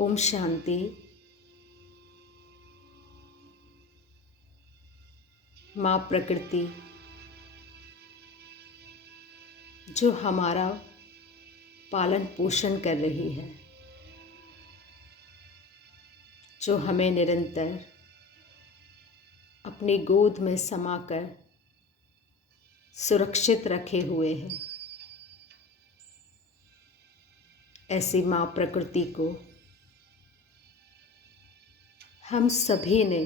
ओम शांति। माँ प्रकृति जो हमारा पालन पोषण कर रही है, जो हमें निरंतर अपनी गोद में समाकर सुरक्षित रखे हुए है, ऐसी माँ प्रकृति को हम सभी ने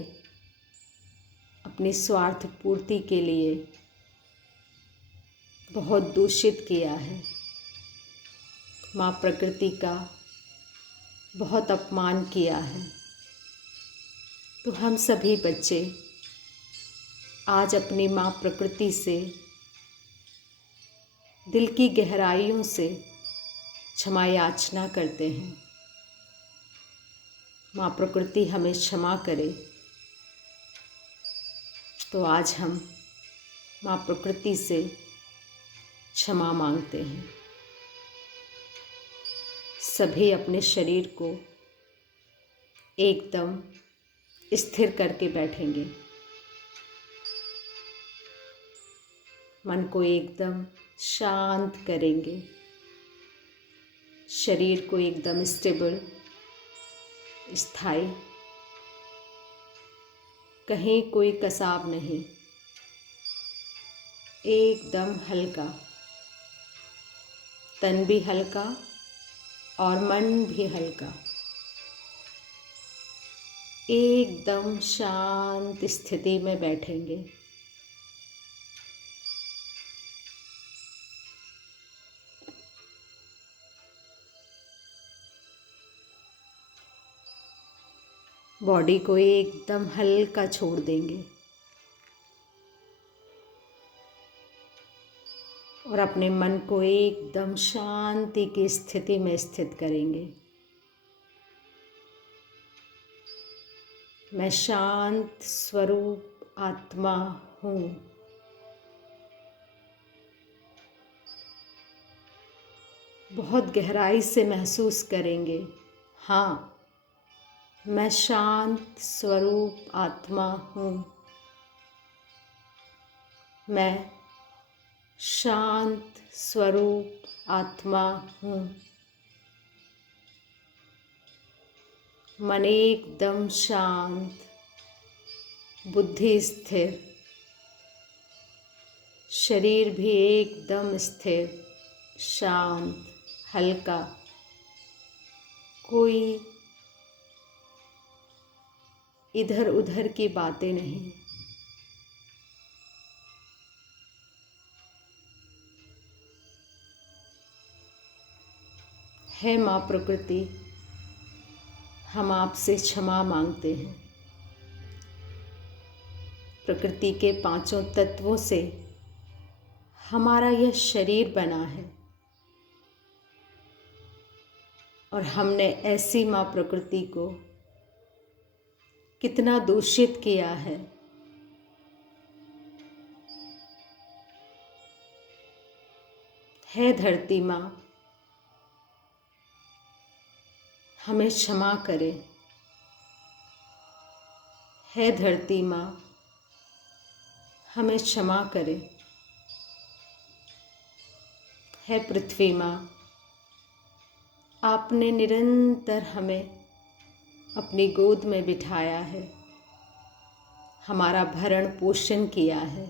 अपनी स्वार्थ पूर्ति के लिए बहुत दूषित किया है। माँ प्रकृति का बहुत अपमान किया है। तो हम सभी बच्चे आज अपनी माँ प्रकृति से दिल की गहराइयों से क्षमा याचना करते हैं। माँ प्रकृति हमें क्षमा करे। तो आज हम माँ प्रकृति से क्षमा मांगते हैं। सभी अपने शरीर को एकदम स्थिर करके बैठेंगे। मन को एकदम शांत करेंगे। शरीर को एकदम स्टेबल, स्थायी, कहीं कोई कसाव नहीं, एकदम हल्का, तन भी हल्का और मन भी हल्का, एकदम शांत स्थिति में बैठेंगे। बॉडी को एकदम हल्का छोड़ देंगे और अपने मन को एकदम शांति की स्थिति में स्थित करेंगे। मैं शांत स्वरूप आत्मा हूँ। बहुत गहराई से महसूस करेंगे, हाँ, मैं शांत स्वरूप आत्मा हूँ। मैं शांत स्वरूप आत्मा हूँ। मन एकदम शांत, बुद्धि स्थिर, शरीर भी एकदम स्थिर, शांत, हल्का, कोई इधर उधर की बातें नहीं। है माँ प्रकृति, हम आपसे क्षमा मांगते हैं। प्रकृति के पांचों तत्वों से हमारा यह शरीर बना है और हमने ऐसी माँ प्रकृति को कितना दूषित किया है। है धरती माँ, हमें क्षमा करे। है धरती माँ, हमें क्षमा करे। है पृथ्वी माँ, आपने निरंतर हमें अपनी गोद में बिठाया है, हमारा भरण पोषण किया है,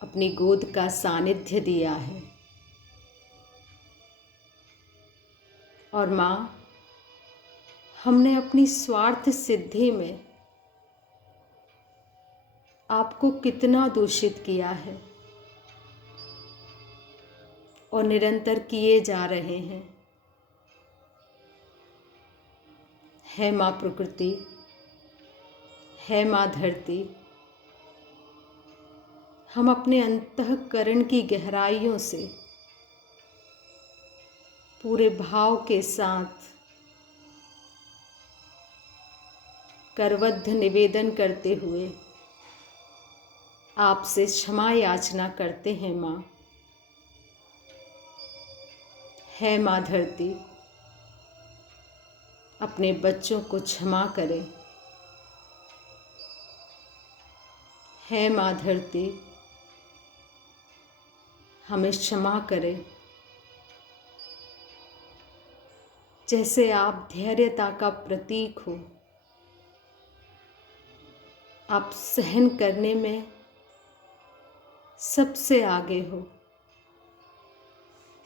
अपनी गोद का सानिध्य दिया है। और माँ, हमने अपनी स्वार्थ सिद्धि में आपको कितना दूषित किया है और निरंतर किए जा रहे हैं। है माँ प्रकृति, है माँ धरती, हम अपने अंतःकरण की गहराइयों से पूरे भाव के साथ करबद्ध निवेदन करते हुए आपसे क्षमा याचना करते हैं। माँ, है माँ धरती, अपने बच्चों को क्षमा करें। हे माँ धरती, हमें क्षमा करें। जैसे आप धैर्यता का प्रतीक हो, आप सहन करने में सबसे आगे हो,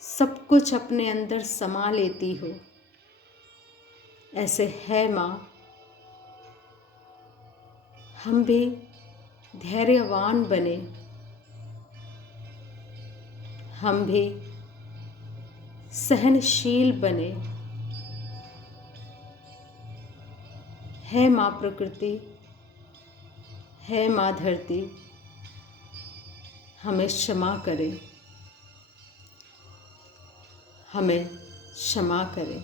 सब कुछ अपने अंदर समा लेती हो। ऐसे है माँ, हम भी धैर्यवान बने, हम भी सहनशील बने। है माँ प्रकृति, है माँ धरती, हमें क्षमा करें, हमें क्षमा करें।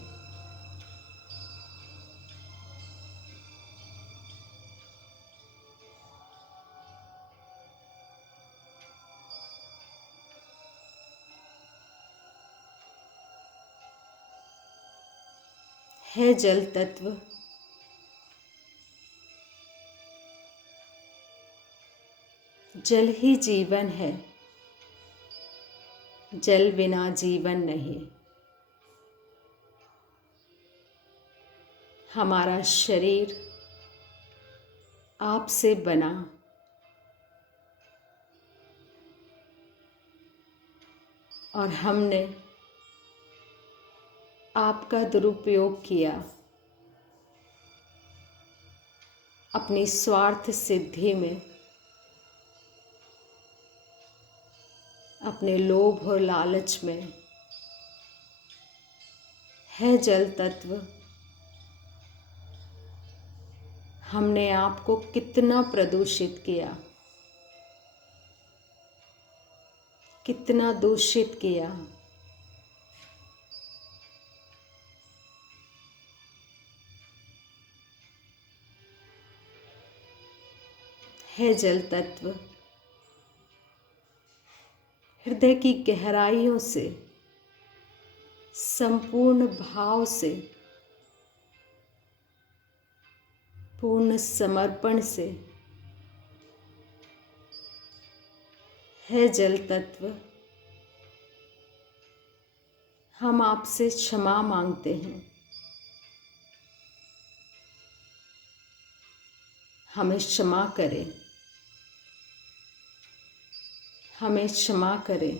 है जल तत्व, जल ही जीवन है, जल बिना जीवन नहीं। हमारा शरीर आपसे बना, और हमने आपका दुरुपयोग किया अपनी स्वार्थ सिद्धि में, अपने लोभ और लालच में। है जल तत्व, हमने आपको कितना प्रदूषित किया, कितना दूषित किया। है जल तत्व, हृदय की गहराइयों से, संपूर्ण भाव से, पूर्ण समर्पण से, है जल तत्व, हम आपसे क्षमा मांगते हैं। हमें क्षमा करें, हमें क्षमा करें,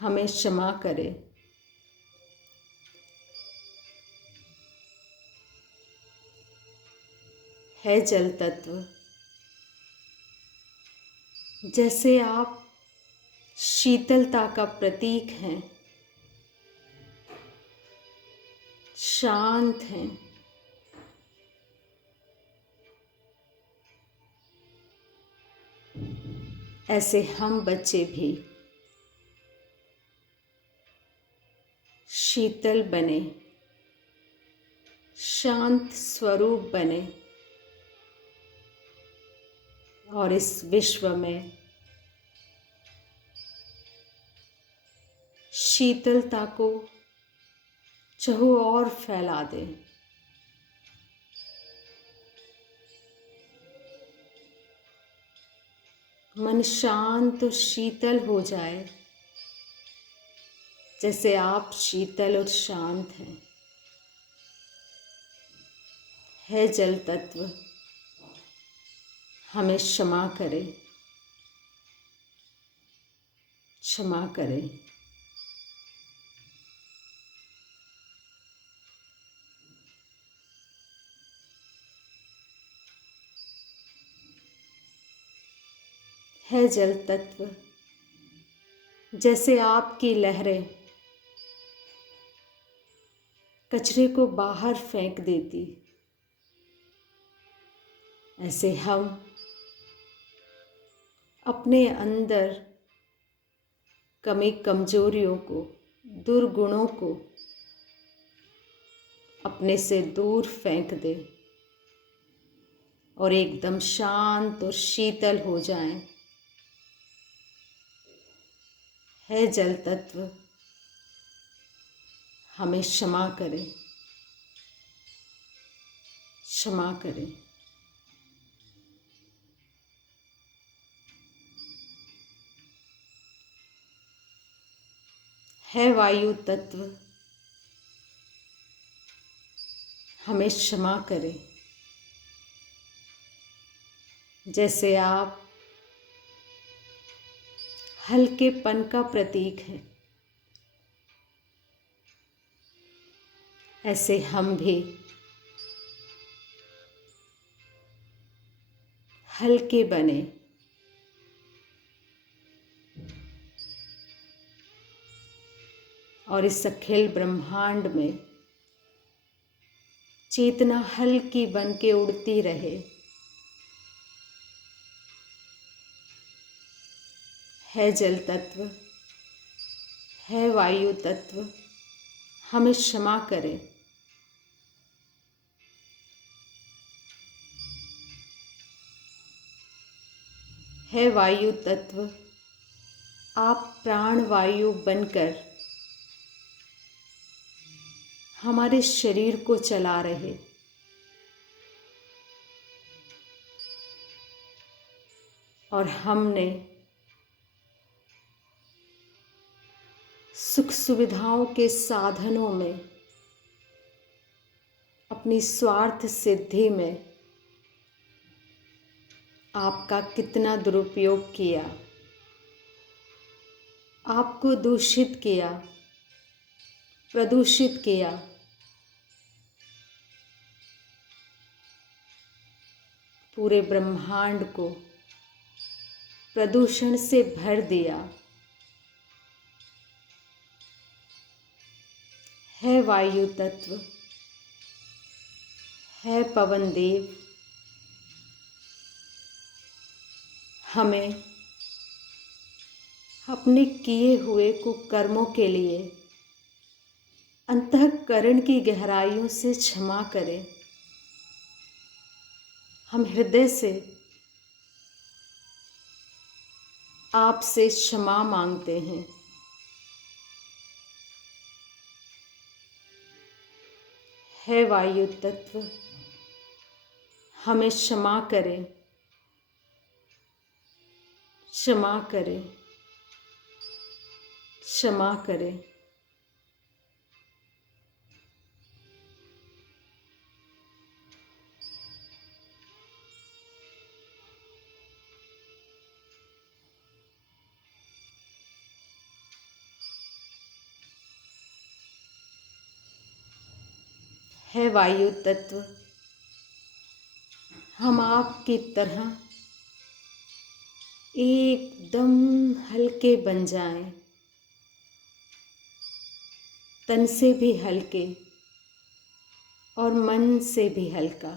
हमें क्षमा करें। है जल तत्व, जैसे आप शीतलता का प्रतीक हैं, शांत हैं, ऐसे हम बच्चे भी शीतल बने, शांत स्वरूप बने, और इस विश्व में शीतलता को चहुओर फैला दें। मन शांत और शीतल हो जाए, जैसे आप शीतल और शांत हैं। है जल तत्व, हमें क्षमा करें, क्षमा करें। है जल तत्व, जैसे आपकी लहरें कचरे को बाहर फेंक देती, ऐसे हम अपने अंदर कमी कमजोरियों को, दुर्गुणों को अपने से दूर फेंक दें और एकदम शांत और शीतल हो जाएं। है जल तत्व, हमें क्षमा करें, क्षमा करें। है वायु तत्व, हमें क्षमा करें। जैसे आप हल्केपन का प्रतीक हैं, ऐसे हम भी हल्के बने। और इस अखिल ब्रह्मांड में चेतना हल्की बन के उड़ती रहे। है जल तत्व, है वायु तत्व, हमें क्षमा करें। है वायु तत्व, आप प्राण वायु बनकर हमारे शरीर को चला रहे। और हमने सुख सुविधाओं के साधनों में, अपनी स्वार्थ सिद्धि में आपका कितना दुरुपयोग किया, आपको दूषित किया, प्रदूषित किया। पूरे ब्रह्मांड को प्रदूषण से भर दिया। है वायु तत्व, है पवन देव, हमें अपने किए हुए कुकर्मों के लिए अंतःकरण की गहराइयों से क्षमा करें। हम हृदय से आपसे क्षमा मांगते हैं। है वायु तत्व, हमें क्षमा करें, क्षमा करें, क्षमा करें। है वायु तत्व, हम आपकी तरह एकदम हल्के बन जाएं, तन से भी हल्के और मन से भी हल्का।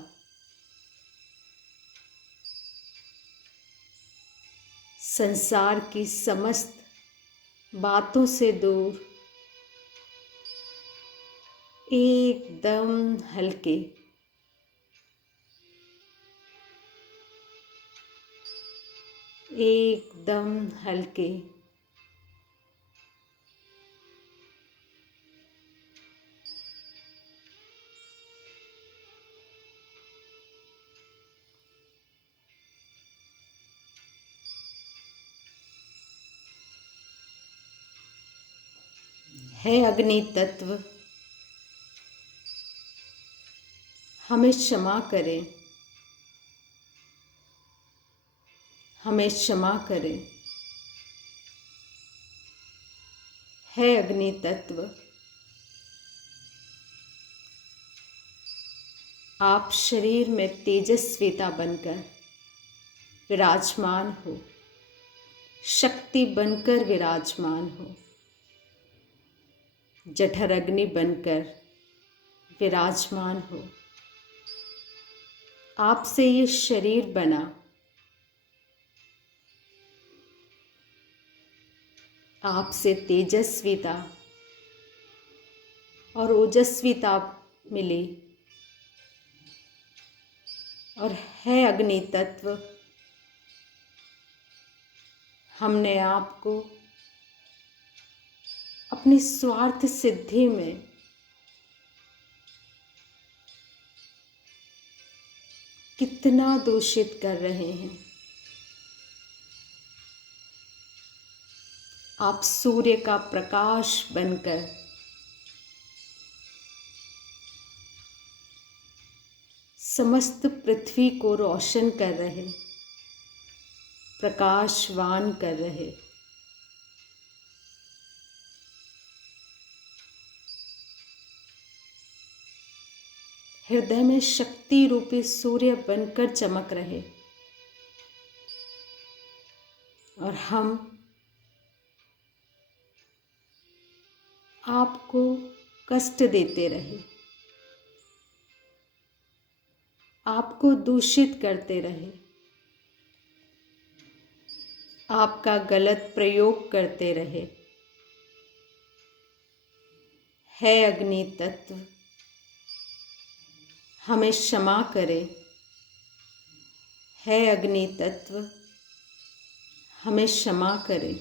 संसार की समस्त बातों से दूर, एकदम हल्के। एकदम हल्के। है अग्नि तत्व, हमें क्षमा करें, हमें क्षमा करें। है अग्नि तत्व, आप शरीर में तेजस्विता बनकर विराजमान हो, शक्ति बनकर विराजमान हो, जठर अग्नि बनकर विराजमान हो। आपसे ये शरीर बना, आपसे तेजस्विता और ओजस्विता मिली। और है अग्नि तत्व, हमने आपको अपनी स्वार्थ सिद्धि में कितना दूषित कर रहे हैं। आप सूर्य का प्रकाश बनकर समस्त पृथ्वी को रोशन कर रहे, प्रकाशवान कर रहे। हृदय में शक्ति रूपी सूर्य बनकर चमक रहे और हम आपको कष्ट देते रहे, आपको दूषित करते रहे, आपका गलत प्रयोग करते रहे। है अग्नि तत्व, हमें क्षमा करें। है अग्नि तत्व, हमें क्षमा करें।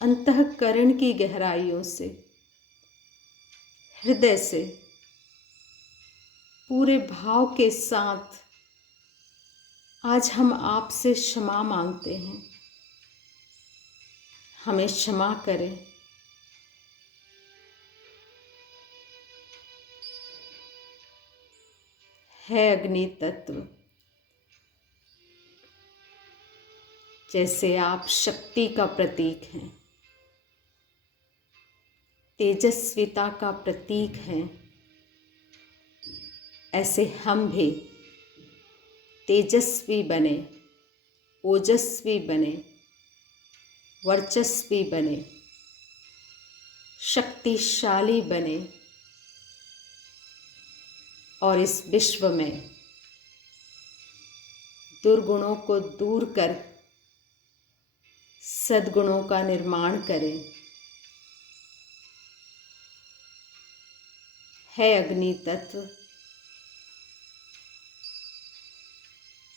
अंतःकरण की गहराइयों से, हृदय से, पूरे भाव के साथ आज हम आपसे क्षमा मांगते हैं। हमें क्षमा करें। है अग्नि तत्व, जैसे आप शक्ति का प्रतीक हैं, तेजस्विता का प्रतीक हैं, ऐसे हम भी तेजस्वी बने, ओजस्वी बने, वर्चस्वी बने, शक्तिशाली बने और इस विश्व में दुर्गुणों को दूर कर सद्गुणों का निर्माण करें। है अग्नि तत्व,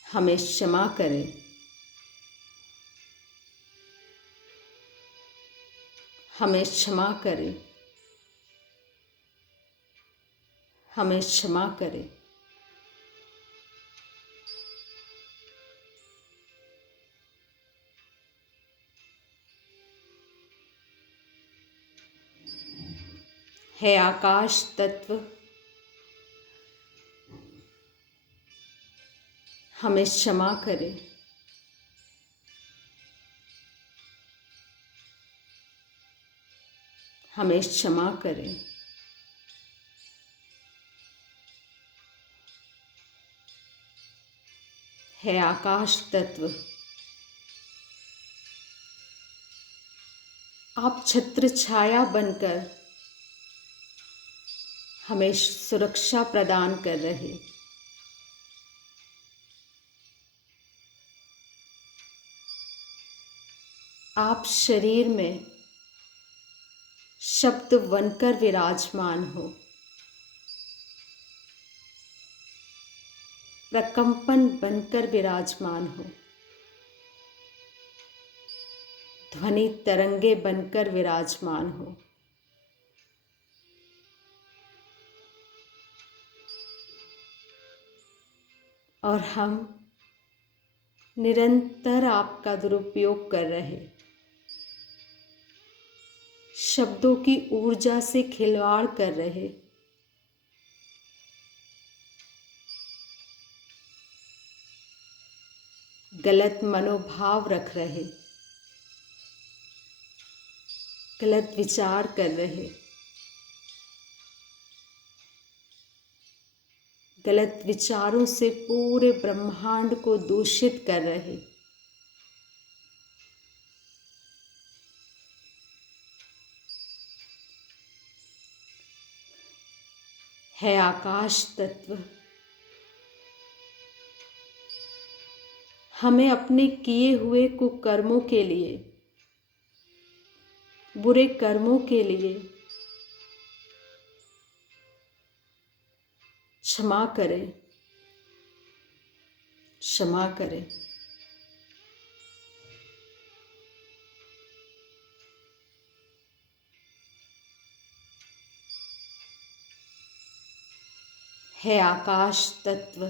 हमें क्षमा करें। हमें क्षमा करें। हमें क्षमा करें। है आकाश तत्व, हमें क्षमा करें। हमें क्षमा करें। है आकाश तत्व, आप छत्र छाया बनकर हमें सुरक्षा प्रदान कर रहे। आप शरीर में शब्द बनकर विराजमान हो, प्रकंपन बनकर विराजमान हो, ध्वनि तरंगे बनकर विराजमान हो। और हम निरंतर आपका दुरुपयोग कर रहे, शब्दों की ऊर्जा से खिलवाड़ कर रहे, गलत मनोभाव रख रहे, गलत विचार कर रहे, गलत विचारों से पूरे ब्रह्मांड को दूषित कर रहे। है आकाश तत्व, हमें अपने किए हुए कुकर्मों के लिए, बुरे कर्मों के लिए क्षमा करें। क्षमा करें। है आकाश तत्व।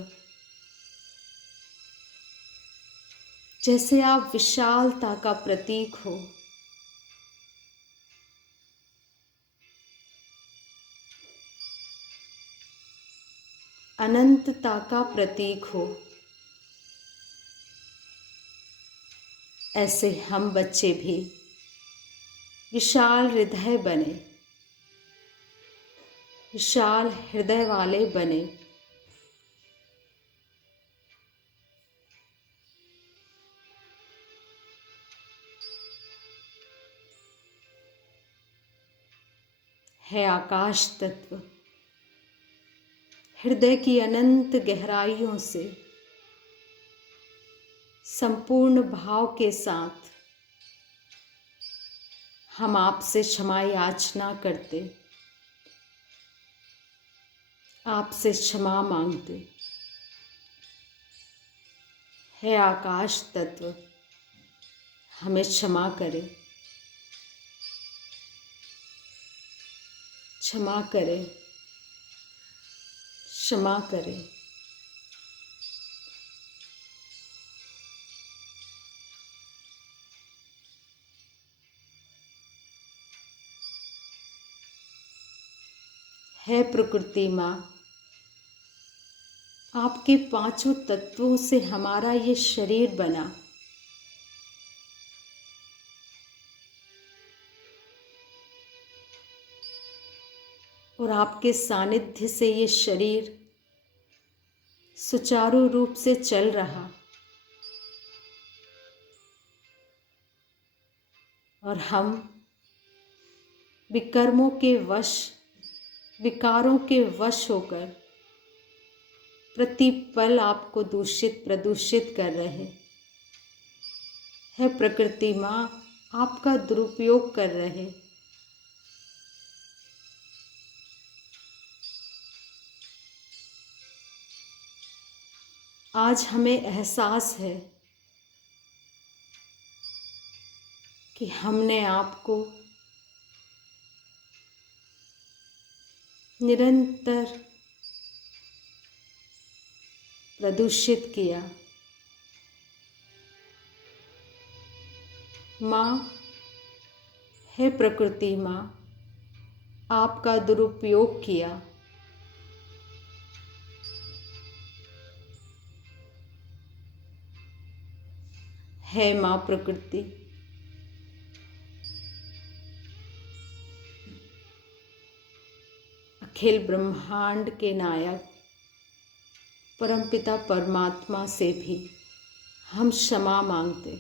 जैसे आप विशालता का प्रतीक हो, अनंतता का प्रतीक हो, ऐसे हम बच्चे भी विशाल हृदय बने, विशाल हृदय वाले बने। है आकाश तत्व हृदय की अनंत गहराइयों से संपूर्ण भाव के साथ हम आपसे क्षमा याचना करते, आपसे क्षमा मांगते। है आकाश तत्व हमें क्षमा करे, क्षमा करे, क्षमा करे। है प्रकृति माँ, आपके पांचों तत्वों से हमारा ये शरीर बना। और आपके सानिध्य से ये शरीर सुचारू रूप से चल रहा, और हम विकर्मों के वश, विकारों के वश होकर प्रतिपल आपको दूषित प्रदूषित कर रहे हैं। प्रकृति माँ, आपका दुरुपयोग कर रहे। आज हमें एहसास है कि हमने आपको निरंतर प्रदूषित किया। माँ, हे प्रकृति माँ, आपका दुरुपयोग किया। है माँ प्रकृति, अखिल ब्रह्मांड के नायक परमपिता परमात्मा से भी हम क्षमा मांगते।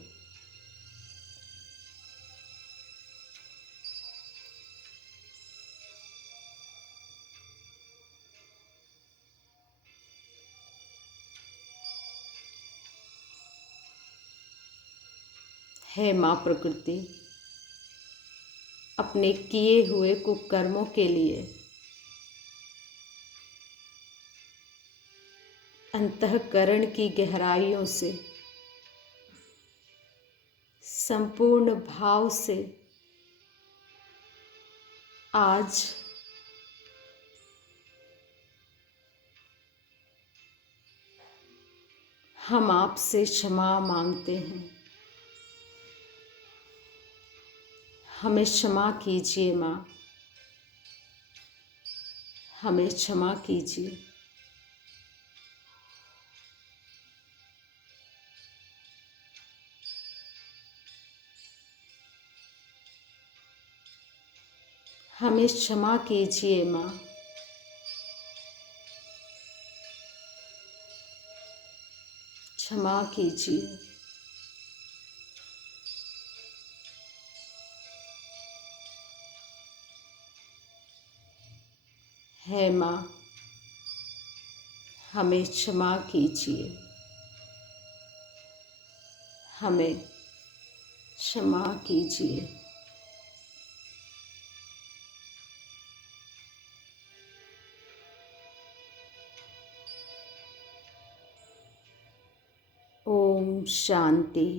है माँ प्रकृति, अपने किए हुए कुकर्मों के लिए अंतःकरण की गहराइयों से संपूर्ण भाव से आज हम आपसे क्षमा मांगते हैं। हमें क्षमा कीजिए माँ, हमें क्षमा कीजिए। हमें क्षमा कीजिए माँ, क्षमा कीजिए। है माँ, हमें क्षमा कीजिए, हमें क्षमा कीजिए। ओम शांति।